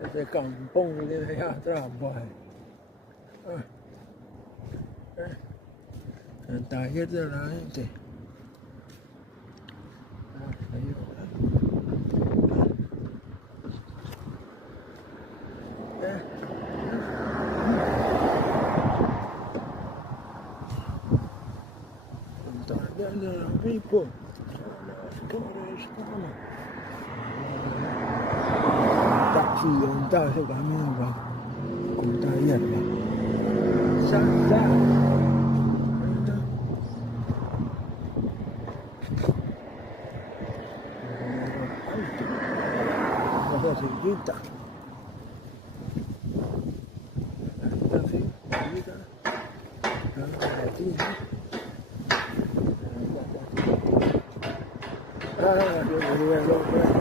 Ese campón que tiene allá atrás, pues. El taller de la gente. El taller de los ricos. Accidental ese camino con taller. Cosa chiquita. Esta sí, chiquita. Yo quería el hombre.